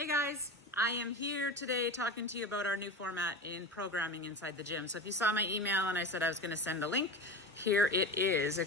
Hey guys, I am here today talking to you about our new format in programming inside the gym. So if you saw my email and I said I was going to send a link, here it is,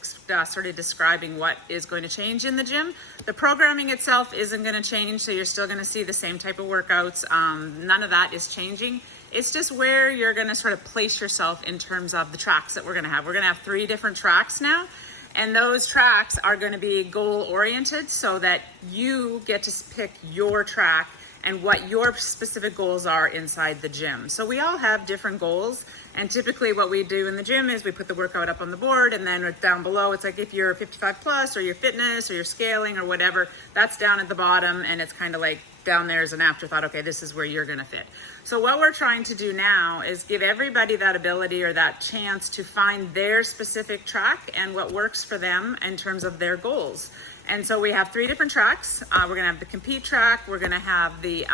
sort of describing what is going to change in the gym. The programming itself isn't going to change, so you're still going to see the same type of workouts. None of that is changing. It's just where you're going to sort of place yourself in terms of the tracks that we're going to have. We're going to have 3 different tracks now. And those tracks are going to be goal oriented so that you get to pick your track and what your specific goals are inside the gym. So we all have different goals, and typically what we do in the gym is we put the workout up on the board, and then down below it's like if you're 55 plus or your fitness or your scaling or whatever, that's down at the bottom, and it's kind of like down there as an afterthought. Okay, this is where you're gonna fit. So what we're trying to do now is give everybody that ability or that chance to find their specific track and what works for them in terms of their goals. And so we have 3 different tracks. We're gonna have the compete track, we're gonna have the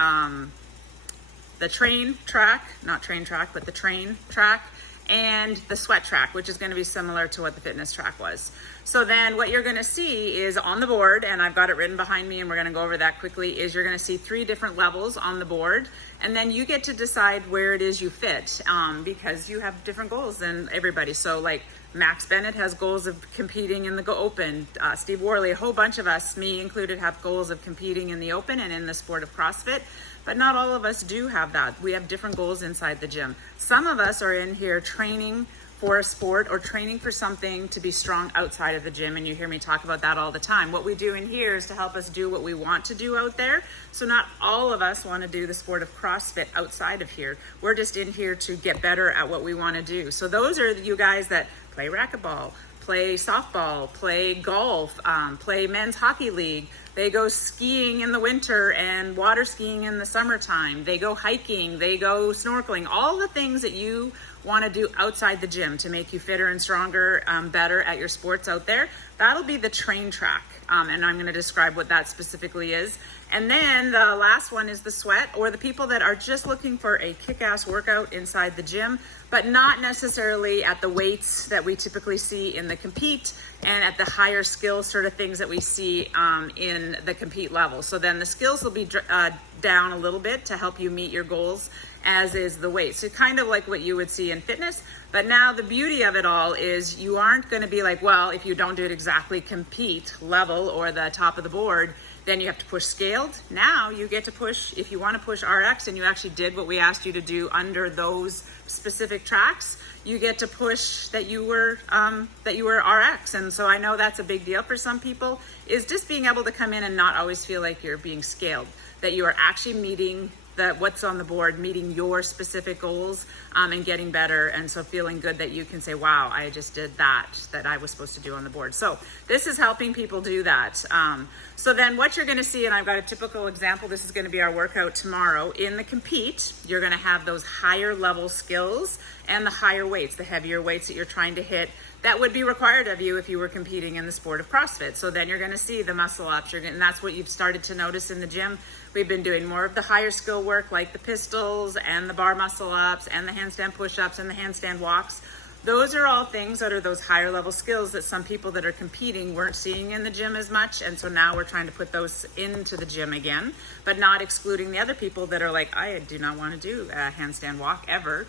train track, not train track, but the train track, and the sweat track, which is going to be similar to what the fitness track was. So then what you're going to see is on the board, and I've got it written behind me and we're going to go over that quickly, is you're going to see 3 different levels on the board, and then you get to decide where it is you fit, because you have different goals than everybody. So like Max Bennett has goals of competing in the Open, Steve Worley, a whole bunch of us, me included, have goals of competing in the Open and in the sport of CrossFit. But not all of us do have that. We have different goals inside the gym. Some of us are in here training for a sport or training for something to be strong outside of the gym, and you hear me talk about that all the time. What we do in here is to help us do what we want to do out there. So not all of us want to do the sport of CrossFit outside of here. We're just in here to get better at what we want to do. So those are you guys that play racquetball, play softball, play golf, play men's hockey league. They go skiing in the winter and water skiing in the summertime. They go hiking, they go snorkeling, all the things that you want to do outside the gym to make you fitter and stronger, better at your sports out there. That'll be the train track. And I'm going to describe what that specifically is. And then the last one is the sweat, or the people that are just looking for a kick-ass workout inside the gym, but not necessarily at the weights that we typically see in the compete and at the higher skill sort of things that we see in the compete level. So then the skills will be down a little bit to help you meet your goals, as is the weight. So kind of like what you would see in fitness. But now the beauty of it all is you aren't going to be like, well, if you don't do it exactly compete level or the top of the board, then you have to push scaled. Now you get to push, if you want to push RX and you actually did what we asked you to do under those specific tracks, you get to push that you were RX. And so I know that's a big deal for some people, is just being able to come in and not always feel like you're being scaled, that you are actually meeting what's on the board, meeting your specific goals, and getting better. And so feeling good that you can say, wow, I just did that I was supposed to do on the board. So this is helping people do that. So then what you're going to see, and I've got a typical example, this is going to be our workout tomorrow. In the compete, you're going to have those higher level skills and the higher weights, the heavier weights that you're trying to hit that would be required of you if you were competing in the sport of CrossFit. So then you're going to see the muscle ups, and that's what you've started to notice in the gym. We've been doing more of the higher skill work, like the pistols and the bar muscle ups and the handstand push-ups and the handstand walks. Those are all things that are those higher level skills that some people that are competing weren't seeing in the gym as much. And so now we're trying to put those into the gym again, but not excluding the other people that are like, I do not want to do a handstand walk ever.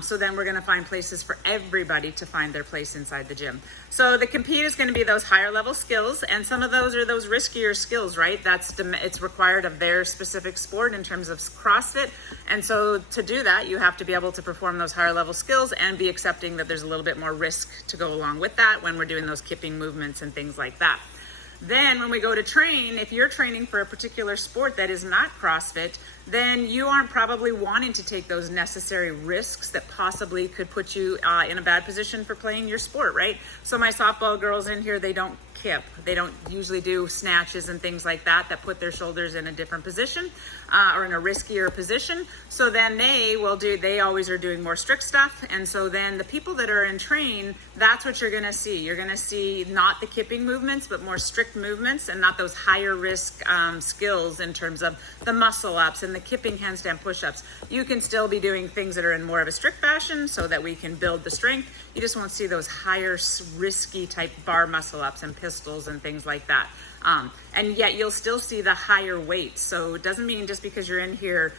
So then we're going to find places for everybody to find their place inside the gym. So the compete is going to be those higher level skills, and some of those are those riskier skills, right? It's required of their specific sport in terms of CrossFit. And so to do that, you have to be able to perform those higher level skills and be accepting that there's a little bit more risk to go along with that when we're doing those kipping movements and things like that. Then when we go to train, if you're training for a particular sport that is not CrossFit, then you aren't probably wanting to take those necessary risks that possibly could put you in a bad position for playing your sport, right? So my softball girls in here, they don't kip. They don't usually do snatches and things like that put their shoulders in a different position or in a riskier position. So then they always are doing more strict stuff. And so then the people that are in train, that's what you're going to see. You're going to see not the kipping movements, but more strict movements, and not those higher risk skills in terms of the muscle ups and the kipping handstand push-ups. You can still be doing things that are in more of a strict fashion so that we can build the strength. You just won't see those higher risky type bar muscle ups and pistols and things like that. And yet you'll still see the higher weights. So it doesn't mean just because you're in here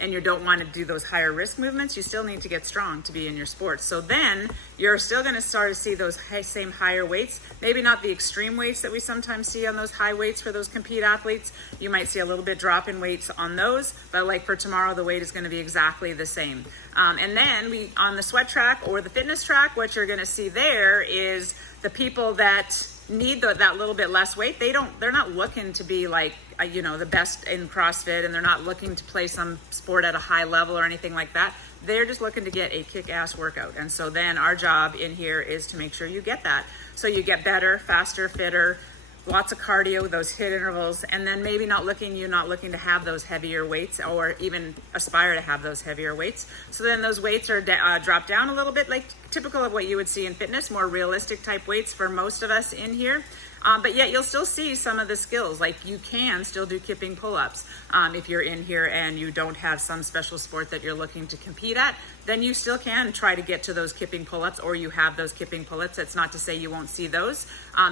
and you don't want to do those higher risk movements, you still need to get strong to be in your sport. So then you're still going to start to see those same higher weights, maybe not the extreme weights that we sometimes see on those high weights for those compete athletes. You might see a little bit drop in weights on those, but like for tomorrow, the weight is going to be exactly the same. And then on the sweat track or the fitness track, what you're going to see there is the people that need that little bit less weight. They're not looking to be like, the best in CrossFit, and they're not looking to play some sport at a high level or anything like that. They're just looking to get a kick-ass workout. And so then our job in here is to make sure you get that. So you get better, faster, fitter, lots of cardio, those HIIT intervals, and then maybe not looking to have those heavier weights or even aspire to have those heavier weights. So then those weights are dropped down a little bit, like typical of what you would see in fitness, more realistic type weights for most of us in here. But yet you'll still see some of the skills, like you can still do kipping pull-ups. If you're in here and you don't have some special sport that you're looking to compete at, then you still can try to get to those kipping pull-ups, or you have those kipping pull-ups. That's not to say you won't see those.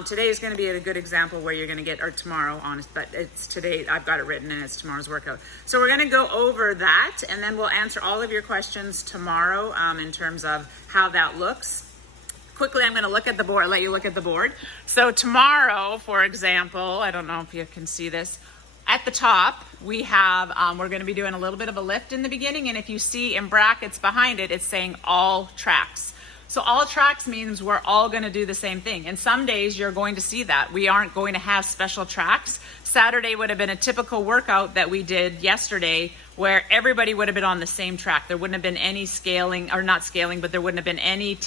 Today is going to be a good example where you're going to get, or tomorrow, but it's today, I've got it written and it's tomorrow's workout. So we're going to go over that, and then we'll answer all of your questions tomorrow in terms of how that looks. Quickly, I'm going to look at the board, let you look at the board. So tomorrow, for example, I don't know if you can see this, at the top, we have, we're going to be doing a little bit of a lift in the beginning, and if you see in brackets behind it, it's saying all tracks. So all tracks means we're all going to do the same thing. And some days you're going to see that. We aren't going to have special tracks. Saturday would have been a typical workout that we did yesterday where everybody would have been on the same track. There wouldn't have been any scaling, or not scaling, but there wouldn't have been any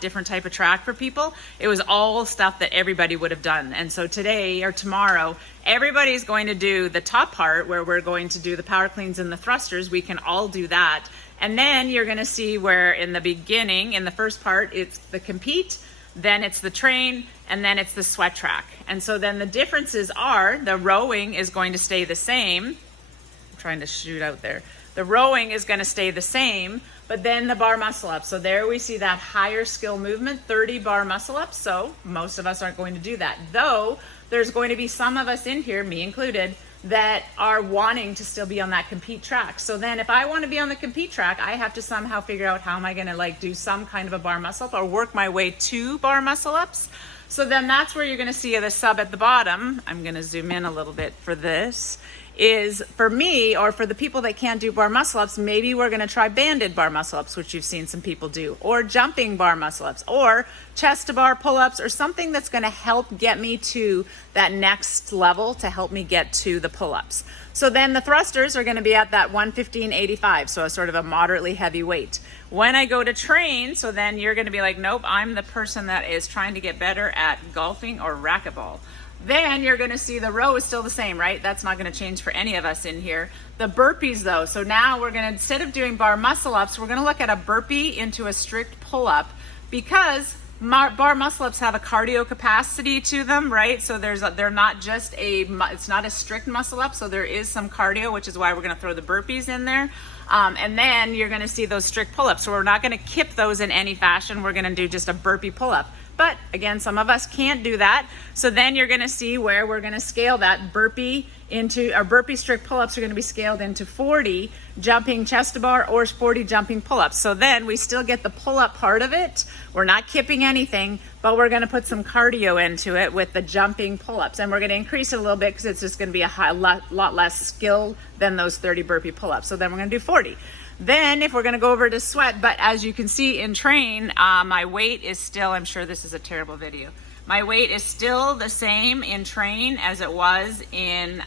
different type of track for people. It was all stuff that everybody would have done. And so today or tomorrow, everybody's going to do the top part where we're going to do the power cleans and the thrusters. We can all do that. And then you're going to see where in the beginning, in the first part, it's the compete, then it's the train, and then it's the sweat track. And so then the differences are the rowing is going to stay the same. I'm trying to shoot out there. The rowing is going to stay the same, but then the bar muscle up. So there we see that higher skill movement, 30 bar muscle ups. So most of us aren't going to do that. Though there's going to be some of us in here, me included, that are wanting to still be on that compete track. So then if I want to be on the compete track, I have to somehow figure out how am I going to do some kind of a bar muscle up or work my way to bar muscle ups. So then that's where you're going to see the sub at the bottom. I'm going to zoom in a little bit for this. Is for me, or for the people that can't do bar muscle ups, maybe we're going to try banded bar muscle ups, which you've seen some people do, or jumping bar muscle ups, or chest to bar pull ups, or something that's going to help get me to that next level to help me get to the pull ups. So then the thrusters are going to be at that 115-85, so a sort of a moderately heavy weight. When I go to train, so then you're going to be like, nope, I'm the person that is trying to get better at golfing or racquetball. Then you're going to see the row is still the same, right? That's not going to change for any of us in here. The burpees though, so now we're going to, instead of doing bar muscle ups, we're going to look at a burpee into a strict pull up, because bar muscle ups have a cardio capacity to them, right? So they're not just it's not a strict muscle up, so there is some cardio, which is why we're going to throw the burpees in there. And then you're going to see those strict pull ups. So we're not going to kip those in any fashion. We're going to do just a burpee pull up. But again, some of us can't do that. So then you're going to see where we're going to scale that burpee into, our burpee strict pull-ups are going to be scaled into 40 jumping chest to bar or 40 jumping pull-ups. So then we still get the pull-up part of it. We're not kipping anything, but we're going to put some cardio into it with the jumping pull-ups. And we're going to increase it a little bit because it's just going to be a lot less skill than those 30 burpee pull-ups. So then we're going to do 40. Then if we're going to go over to sweat, but as you can see in train, my weight is still, I'm sure this is a terrible video. My weight is still the same in train as it was in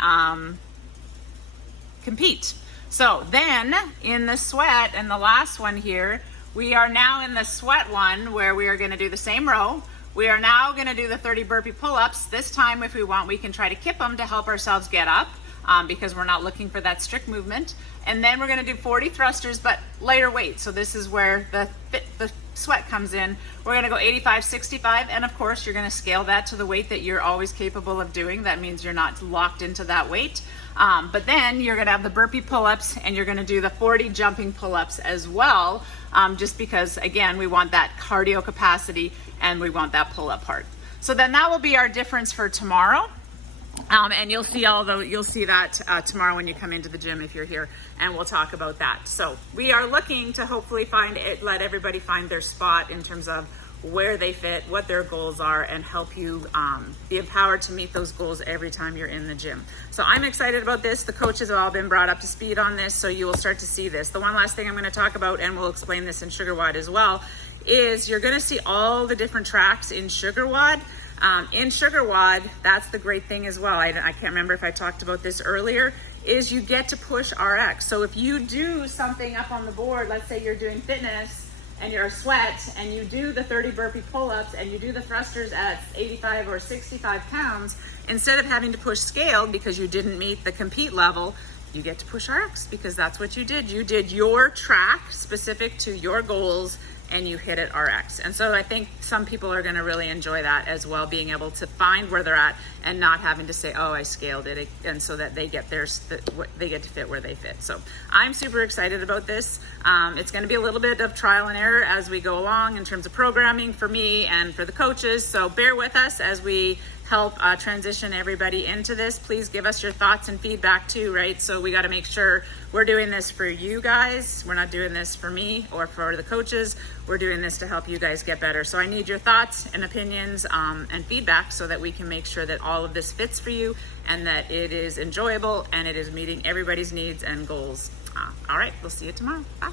compete. So then in the sweat, and the last one here, we are now in the sweat one where we are going to do the same row. We are now going to do the 30 burpee pull-ups. This time, if we want, we can try to kip them to help ourselves get up. Because we're not looking for that strict movement. And then we're going to do 40 thrusters, but lighter weight. So this is where the sweat comes in. We're going to go 85, 65, and of course you're going to scale that to the weight that you're always capable of doing. That means you're not locked into that weight. But then you're going to have the burpee pull-ups, and you're going to do the 40 jumping pull-ups as well, just because, again, we want that cardio capacity and we want that pull-up part. So then that will be our difference for tomorrow. And you'll see that tomorrow when you come into the gym if you're here, and we'll talk about that. So we are looking to hopefully let everybody find their spot in terms of where they fit, what their goals are, and help you be empowered to meet those goals every time you're in the gym. So I'm excited about this. The coaches have all been brought up to speed on this, so you will start to see this. The one last thing I'm going to talk about, and we'll explain this in Sugar WOD as well, is you're going to see all the different tracks in Sugar WOD. In Sugar WOD, that's the great thing as well. I can't remember if I talked about this earlier, is you get to push RX. So if you do something up on the board, let's say you're doing fitness and you're a sweat and you do the 30 burpee pull-ups and you do the thrusters at 85 or 65 pounds, instead of having to push scaled because you didn't meet the compete level, you get to push RX because that's what you did. You did your track specific to your goals and you hit it RX. And so I think some people are gonna really enjoy that as well, being able to find where they're at and not having to say, oh, I scaled it, and so that they get they get to fit where they fit. So I'm super excited about this. It's gonna be a little bit of trial and error as we go along in terms of programming for me and for the coaches. So bear with us as we help transition everybody into this. Please give us your thoughts and feedback too, right? So we got to make sure we're doing this for you guys. We're not doing this for me or for the coaches. We're doing this to help you guys get better. So I need your thoughts and opinions and feedback so that we can make sure that all of this fits for you and that it is enjoyable and it is meeting everybody's needs and goals. All right, we'll see you tomorrow. Bye.